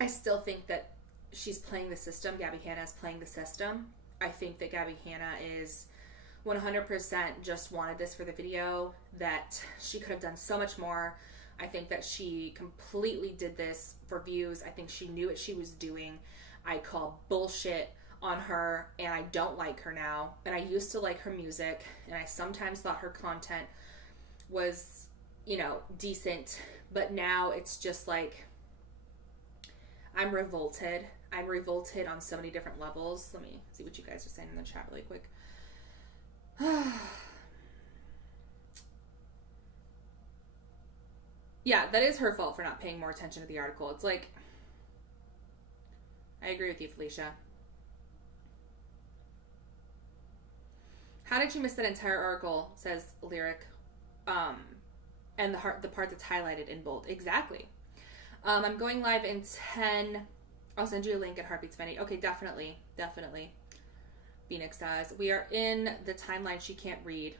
I still think that she's playing the system. Gabbie Hanna is playing the system. I think that Gabbie Hanna is 100% just wanted this for the video, that she could have done so much more. I think that she completely did this for views. I think she knew what she was doing. I call bullshit on her, and I don't like her now. And I used to like her music, and I sometimes thought her content was, decent. But now it's just like, I'm revolted. I'm revolted on so many different levels. Let me see what you guys are saying in the chat really quick. Yeah, that is her fault for not paying more attention to the article. It's like, I agree with you, Felicia. How did you miss that entire article, says Lyric, and the part that's highlighted in bold? Exactly. I'm going live in 10. I'll send you a link at Heartbeats Vanity. Okay, definitely. Phoenix says, we are in the timeline she can't read.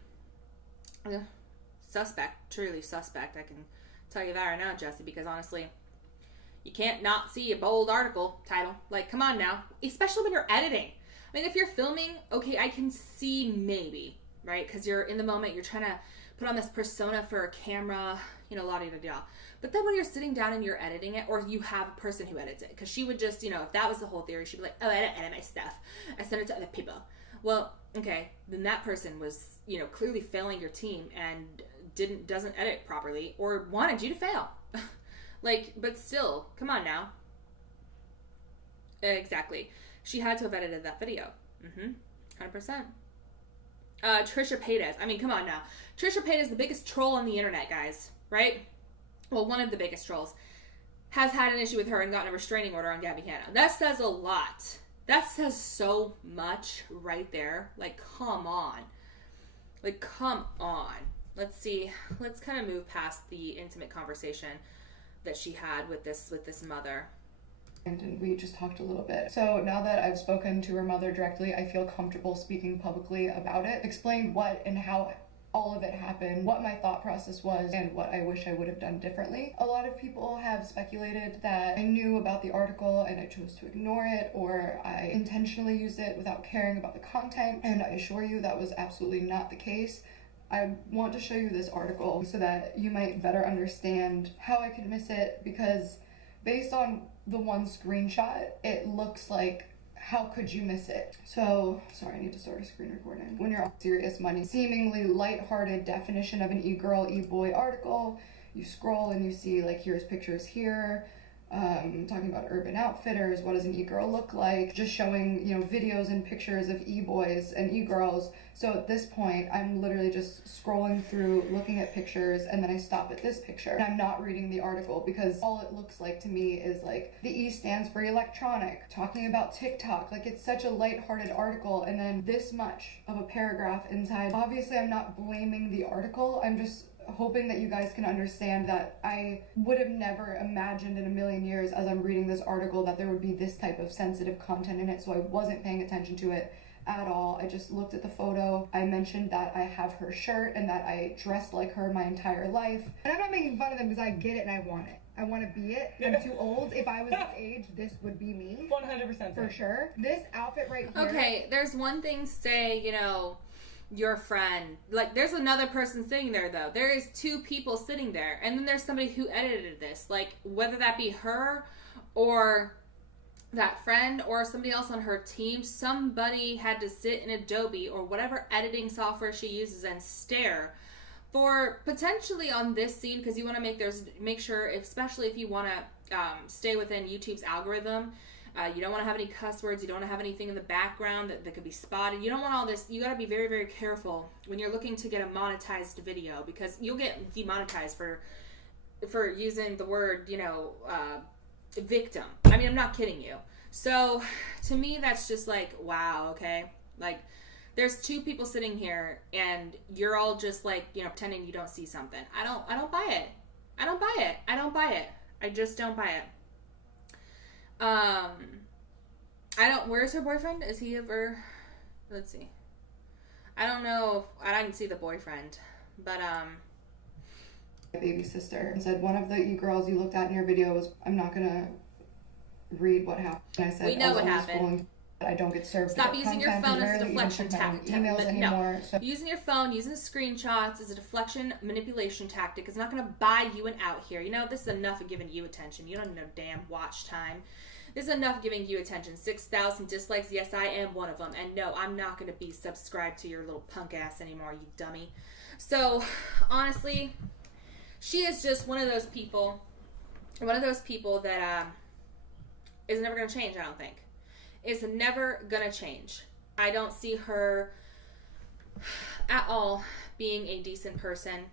Suspect, truly suspect. I can tell you that right now, Jesse, because honestly, you can't not see a bold article title. Like, come on now. Especially when you're editing. I mean, if you're filming, okay, I can see maybe, right? Because you're in the moment, you're trying to put on this persona for a camera, you know, la-di-da-da. But then when you're sitting down and you're editing it, or you have a person who edits it, because she would just, you know, if that was the whole theory, she'd be like, oh, I don't edit my stuff. I send it to other people. Well, okay, then that person was, you know, clearly failing your team and doesn't edit properly or wanted you to fail. Like, but still, come on now. Exactly. She had to have edited that video. 100%. Trisha Paytas. I mean, come on now. Trisha Paytas, the biggest troll on the internet, guys. Right? Well, one of the biggest trolls, has had an issue with her and gotten a restraining order on Gabbie Hanna. That says a lot. That says so much right there. Like, come on. Like, come on. Let's see. Let's kind of move past the intimate conversation that she had with this mother. And we just talked a little bit. So now that I've spoken to her mother directly, I feel comfortable speaking publicly about it. Explained what and how all of it happened, what my thought process was, and what I wish I would have done differently. A lot of people have speculated that I knew about the article and I chose to ignore it, or I intentionally used it without caring about the content, and I assure you that was absolutely not the case. I want to show you this article so that you might better understand how I could miss it, because based on the one screenshot, it looks like, how could you miss it? So, sorry, I need to start a screen recording. When you're on serious money, seemingly lighthearted definition of an e-girl, e-boy article, you scroll and you see, like, here's pictures here, talking about Urban Outfitters, what does an e-girl look like, just showing, you know, videos and pictures of e-boys and e-girls. So at this point, I'm literally just scrolling through, looking at pictures, and then I stop at this picture. And I'm not reading the article because all it looks like to me is like, the E stands for electronic, talking about TikTok. Like, it's such a lighthearted article, and then this much of a paragraph inside. Obviously, I'm not blaming the article. I'm just hoping that you guys can understand that I would have never imagined in a million years as I'm reading this article that there would be this type of sensitive content in it, so I wasn't paying attention to it at all. I just looked at the photo. I mentioned that I have her shirt and that I dressed like her my entire life. And I'm not making fun of them because I get it and I want it. I want to be it. I'm too old. If I was this age, this would be me. 100%. For sure. This outfit right here. Okay, there's one thing to say, you know, your friend. Like, there's another person sitting there, though. There is two people sitting there. And then there's somebody who edited this. Like, whether that be her or that friend or somebody else on her team, somebody had to sit in Adobe or whatever editing software she uses and stare for potentially on this scene, because you want to make sure, especially if you want to stay within YouTube's algorithm. You don't want to have any cuss words. You don't want to have anything in the background that could be spotted. You don't want all this. You got to be very, very careful when you're looking to get a monetized video, because you'll get demonetized for using the word, you know, victim. I mean, I'm not kidding you. So to me, that's just like, wow, okay? Like, there's two people sitting here and you're all just like, you know, pretending you don't see something. I don't buy it. I don't buy it. I don't buy it. I just don't buy it. Where's her boyfriend? Is he ever, let's see. I don't know if, I didn't see the boyfriend, but, My baby sister and said, one of the e-girls you looked at in your video was, I'm not gonna read what happened. And I said, we know what happened. I don't get served. Stop using your phone as a deflection tactic. Emails anymore. No. So. Using your phone, using screenshots as a deflection manipulation tactic is not going to buy you an out here. You know, this is enough of giving you attention. You don't need no damn watch time. This is enough giving you attention. 6,000 dislikes. Yes, I am one of them. And no, I'm not going to be subscribed to your little punk ass anymore, you dummy. So, honestly, she is just one of those people that is never going to change, I don't think. Is never going to change. I don't see her at all being a decent person.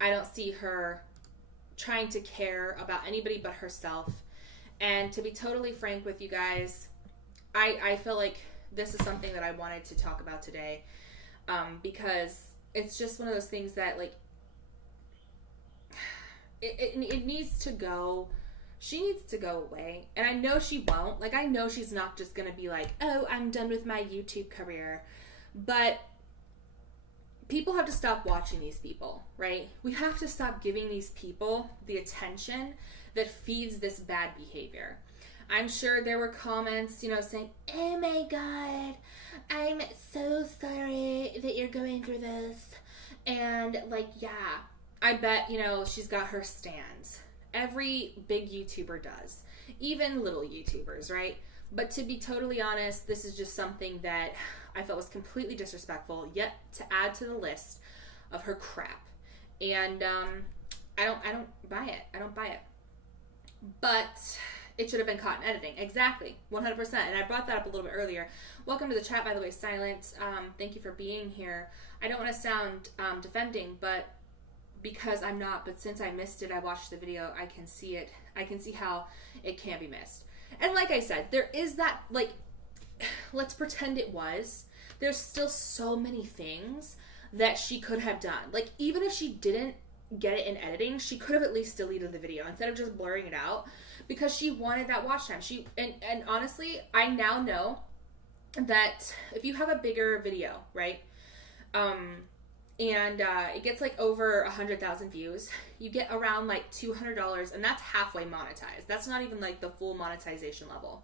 I don't see her trying to care about anybody but herself. And to be totally frank with you guys, I feel like this is something that I wanted to talk about today, because it's just one of those things that, like, it needs to go. She needs to go away. And I know she won't. Like, I know she's not just going to be like, oh, I'm done with my YouTube career. But people have to stop watching these people, right? We have to stop giving these people the attention that feeds this bad behavior. I'm sure there were comments, you know, saying, oh my God, I'm so sorry that you're going through this. And like, yeah, I bet, you know, she's got her stands. Every big YouTuber does, even little YouTubers, right? But to be totally honest, this is just something that I felt was completely disrespectful, yet to add to the list of her crap. And I don't buy it. I don't buy it. But it should have been caught in editing. Exactly. 100%. And I brought that up a little bit earlier. Welcome to the chat, by the way, Silent. Thank you for being here. I don't want to sound defending, but because I'm not, but since I missed it, I watched the video, I can see it. I can see how it can be missed. And like I said, there is that, like, let's pretend it was. There's still so many things that she could have done. Like, even if she didn't get it in editing, she could have at least deleted the video instead of just blurring it out, because she wanted that watch time. And honestly, I now know that if you have a bigger video, right, and it gets like over 100,000 views, you get around like $200, and that's halfway monetized. That's not even like the full monetization level.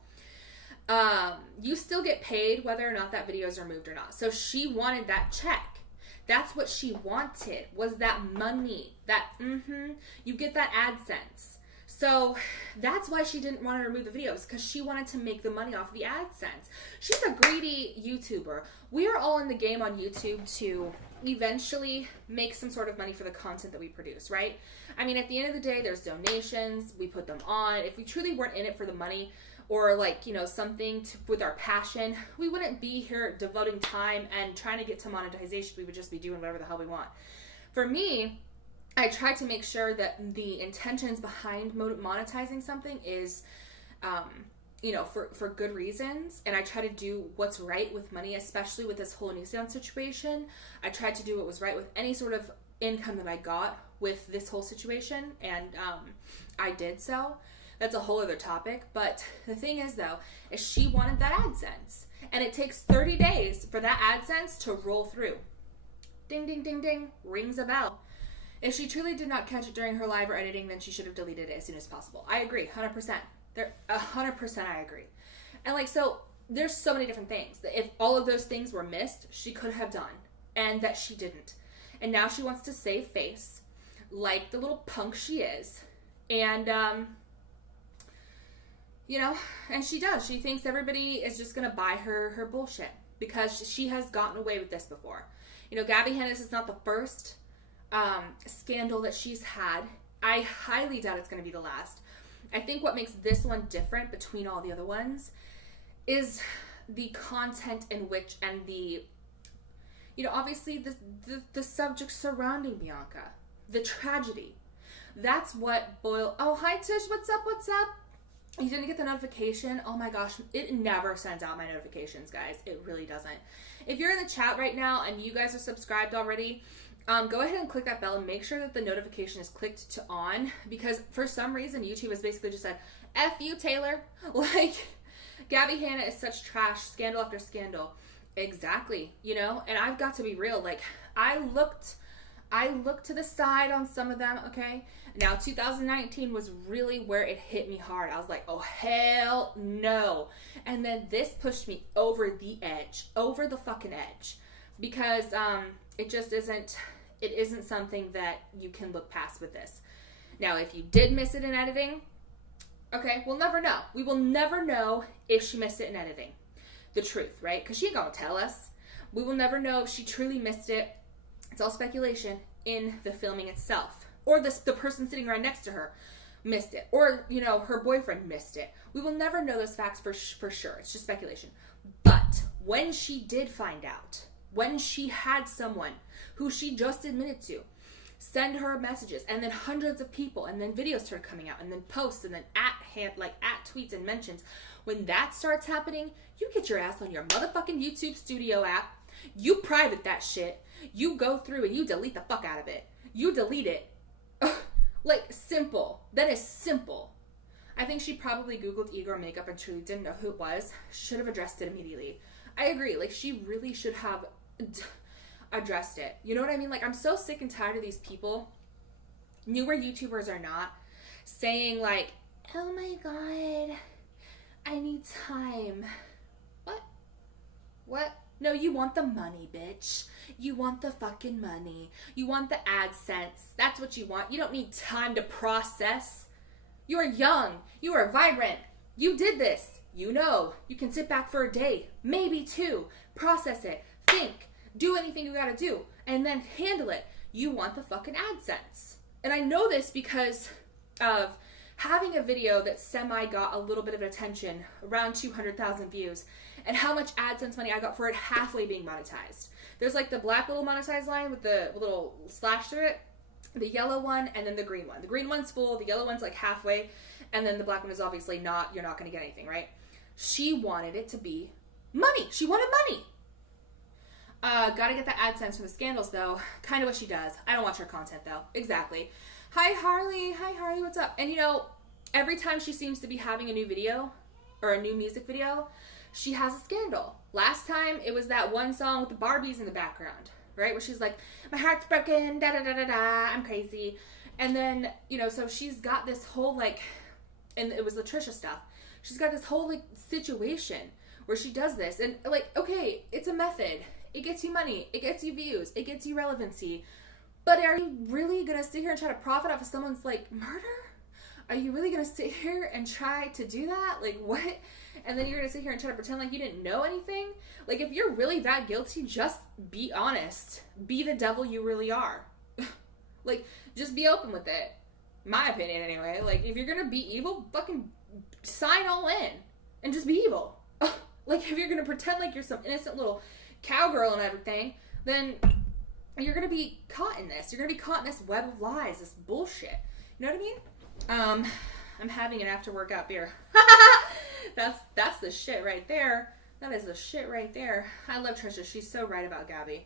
You still get paid whether or not that video is removed or not. So she wanted that check. That's what she wanted, was that money. That, you get that AdSense. So that's why she didn't want to remove the videos, because she wanted to make the money off the AdSense. She's a greedy YouTuber. We are all in the game on YouTube to eventually make some sort of money for the content that we produce, right? I mean, at the end of the day, there's donations. We put them on. If we truly weren't in it for the money, or like, you know, something with our passion, we wouldn't be here devoting time and trying to get to monetization. We would just be doing whatever the hell we want. For me, I try to make sure that the intentions behind monetizing something is, you know, for good reasons. And I try to do what's right with money, especially with this whole Nissan situation. I tried to do what was right with any sort of income that I got with this whole situation. And I did so. That's a whole other topic. But the thing is, though, is she wanted that AdSense. And it takes 30 days for that AdSense to roll through. Ding, ding, ding, ding. Rings a bell. If she truly did not catch it during her live or editing, then she should have deleted it as soon as possible. I agree, 100%. 100% I agree. And like, so there's so many different things that if all of those things were missed, she could have done, and that she didn't. And now she wants to save face like the little punk she is. And, you know, and she does. She thinks everybody is just going to buy her bullshit because she has gotten away with this before. You know, Gabbie Hanna is not the first scandal that she's had. I highly doubt it's going to be the last. I think what makes this one different between all the other ones is the content in which, and the, you know, obviously the subject surrounding Bianca, the tragedy. That's what oh, hi Tish, what's up? You didn't get the notification? Oh my gosh, it never sends out my notifications, guys. It really doesn't. If you're in the chat right now and you guys are subscribed already, go ahead and click that bell and make sure that the notification is clicked to on, because for some reason YouTube has basically just said, F you, Taylor. Like, Gabbie Hanna is such trash, scandal after scandal. Exactly, you know? And I've got to be real. Like, I looked to the side on some of them, okay? Now, 2019 was really where it hit me hard. I was like, oh, hell no. And then this pushed me over the edge, over the fucking edge. Because it just isn't something that you can look past with this. Now, if you did miss it in editing, okay, we'll never know. We will never know if she missed it in editing. The truth, right? Because she ain't gonna tell us. We will never know if she truly missed it. It's all speculation in the filming itself. Or the person sitting right next to her missed it. Or, you know, her boyfriend missed it. We will never know those facts for sure. It's just speculation. But when she did find out, when she had someone who she just admitted to send her messages, and then hundreds of people, and then videos started coming out, and then posts, and then at tweets and mentions, when that starts happening, you get your ass on your motherfucking YouTube Studio app, you private that shit, you go through and you delete the fuck out of it. You delete it. Like, simple. That is simple. I think she probably Googled Igor makeup and truly didn't know who it was. Should have addressed it immediately. I agree. Like, she really should have addressed it. You know what I mean? Like, I'm so sick and tired of these people, newer YouTubers or not, saying like, oh my god, I need time. What? No, you want the money, bitch. You want the fucking money. You want the AdSense. That's what you want. You don't need time to process. You are young. You are vibrant. You did this. You know. You can sit back for a day, maybe two, process it, think, do anything you gotta do, and then handle it. You want the fucking AdSense. And I know this because of having a video that semi got a little bit of attention, around 200,000 views, and how much AdSense money I got for it halfway being monetized. There's like the black little monetized line with the little slash through it, the yellow one, and then the green one. The green one's full, the yellow one's like halfway, and then the black one is obviously not, you're not going to get anything, right? She wanted it to be money. She wanted money. Gotta get the AdSense from the scandals, though. Kind of what she does. I don't watch her content, though. Exactly. Hi, Harley. Hi, Harley. What's up? And, you know, every time she seems to be having a new video or a new music video, she has a scandal. Last time, it was that one song with the Barbies in the background, right? Where she's like, my heart's broken, da-da-da-da-da, I'm crazy. And then, you know, so she's got this whole, like, and it was the Trisha stuff. She's got this whole, like, situation where she does this. And, like, okay, it's a method. It gets you money. It gets you views. It gets you relevancy. But are you really going to sit here and try to profit off of someone's, like, murder? Are you really going to sit here and try to do that? Like, what? And then you're going to sit here and try to pretend like you didn't know anything? Like, if you're really that guilty, just be honest. Be the devil you really are. Like, just be open with it. My opinion, anyway. Like, if you're going to be evil, fucking sign all in. And just be evil. Like, if you're going to pretend like you're some innocent little cowgirl and everything, then you're going to be caught in this. You're going to be caught in this web of lies, this bullshit. You know what I mean? I'm having an after-workout beer. That's the shit right there. That is the shit right there. I love Trisha. She's so right about Gabbie.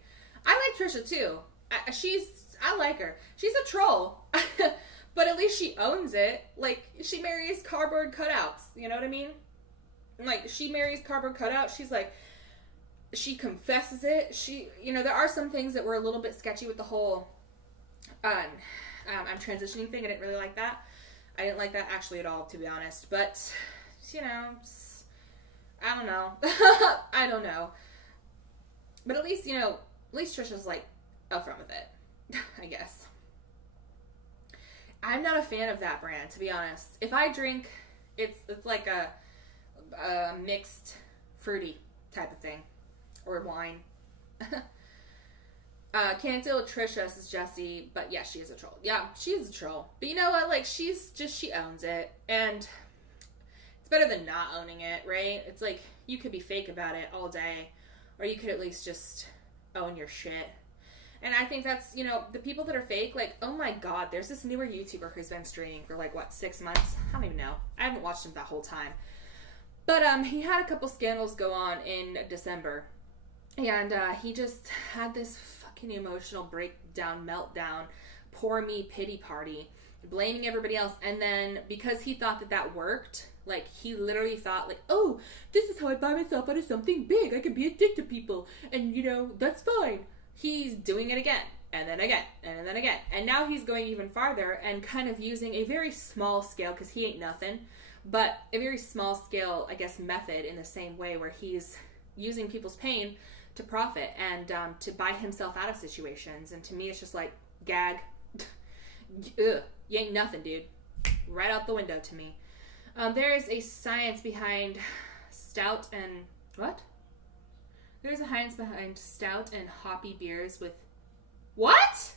I like Trisha, too. I like her. She's a troll. But at least she owns it. Like, she marries cardboard cutouts. You know what I mean? Like, she marries cardboard cutouts. She's like, she confesses it. She, you know, there are some things that were a little bit sketchy with the whole I'm transitioning thing. I didn't really like that. I didn't like that actually at all, to be honest. But, you know, I don't know. I don't know. But at least, you know, at least Trisha's, like, upfront with it, I guess. I'm not a fan of that brand, to be honest. If I drink, it's like a mixed fruity type of thing. Or wine. Can't deal with Trisha, says Jessie, but yeah, she is a troll. Yeah, she is a troll. But you know what? Like, she owns it. And it's better than not owning it, right? It's like, you could be fake about it all day, or you could at least just own your shit. And I think that's, you know, the people that are fake, like, oh my god, there's this newer YouTuber who's been streaming for, like, what, 6 months? I don't even know. I haven't watched him that whole time. But he had a couple scandals go on in December. And he just had this fucking emotional breakdown, meltdown, poor me pity party, blaming everybody else. And then because he thought that worked, like, he literally thought, like, oh, this is how I buy myself out of something big. I can be a dick to people. And, you know, that's fine. He's doing it again, and then again, and then again. And now he's going even farther and kind of using a very small scale, because he ain't nothing, but a very small scale, I guess, method in the same way where he's using people's pain to profit and to buy himself out of situations. And to me, it's just like, gag. Ugh, you ain't nothing, dude. Right out the window to me. There is a science behind stout and... What? There's a science behind stout and hoppy beers with... What?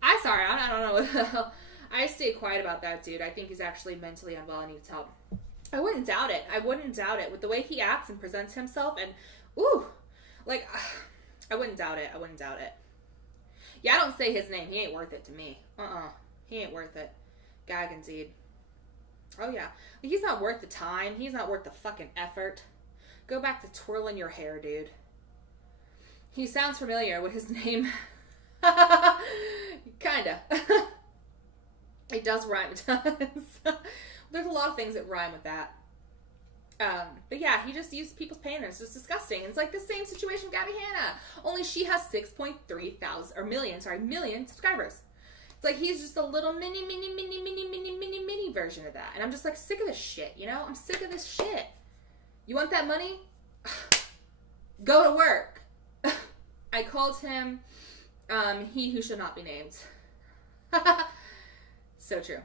I'm sorry, I don't know what the hell. I stay quiet about that dude. I think he's actually mentally unwell and needs help. I wouldn't doubt it. I wouldn't doubt it. With the way he acts and presents himself and... Ooh! Like, I wouldn't doubt it. I wouldn't doubt it. Yeah, I don't say his name. He ain't worth it to me. He ain't worth it. Gaganseed. Oh, yeah. He's not worth the time. He's not worth the fucking effort. Go back to twirling your hair, dude. He sounds familiar with his name. Kinda. It does rhyme. It does. There's a lot of things that rhyme with that. But yeah, he just used people's pain. It's just disgusting. It's like the same situation with Gabbie Hanna. Only she has 6.3 million subscribers. It's like he's just a little mini version of that. And I'm just like sick of this shit, you know? I'm sick of this shit. You want that money? go to work. I called him he who should not be named. So true.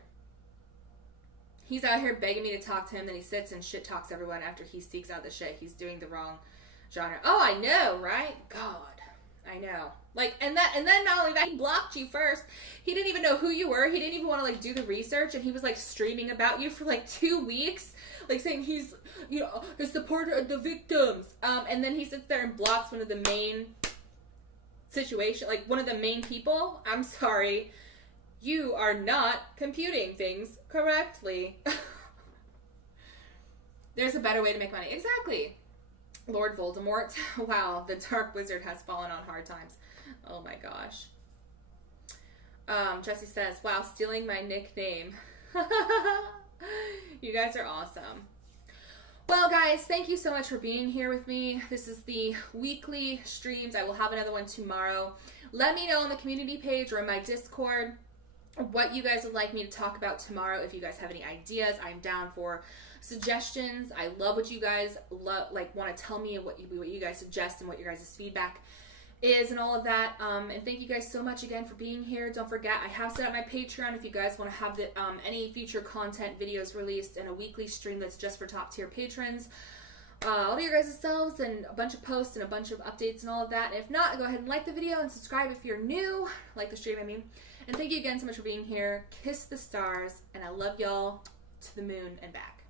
He's out here begging me to talk to him, then he sits and shit talks everyone after he seeks out the shit. He's doing the wrong genre. Oh, I know, right? God, I know. Like, and then not only that, he blocked you first. He didn't even know who you were. He didn't even want to, like, do the research, and he was, like, streaming about you for, like, 2 weeks, like, saying he's, you know, a supporter of the victims. And then he sits there and blocks one of the main situation, like, one of the main people. I'm sorry. You are not computing things correctly. There's a better way to make money. Exactly. Lord Voldemort. Wow, the Dark Wizard has fallen on hard times. Oh my gosh. Jesse says, wow, stealing my nickname. You guys are awesome. Well, guys, thank you so much for being here with me. This is the weekly streams. I will have another one tomorrow. Let me know on the community page or in my Discord what you guys would like me to talk about tomorrow. If you guys have any ideas, I'm down for suggestions. I love what you guys want to tell me, what you guys suggest and what your guys' feedback is and all of that. And thank you guys so much again for being here. Don't forget, I have set up my Patreon if you guys want to have any future content videos released in a weekly stream that's just for top tier patrons. All of your guys' selves and a bunch of posts and a bunch of updates and all of that. And if not, go ahead and like the video and subscribe if you're new. Like the stream, I mean. And thank you again so much for being here. Kiss the stars, and I love y'all to the moon and back.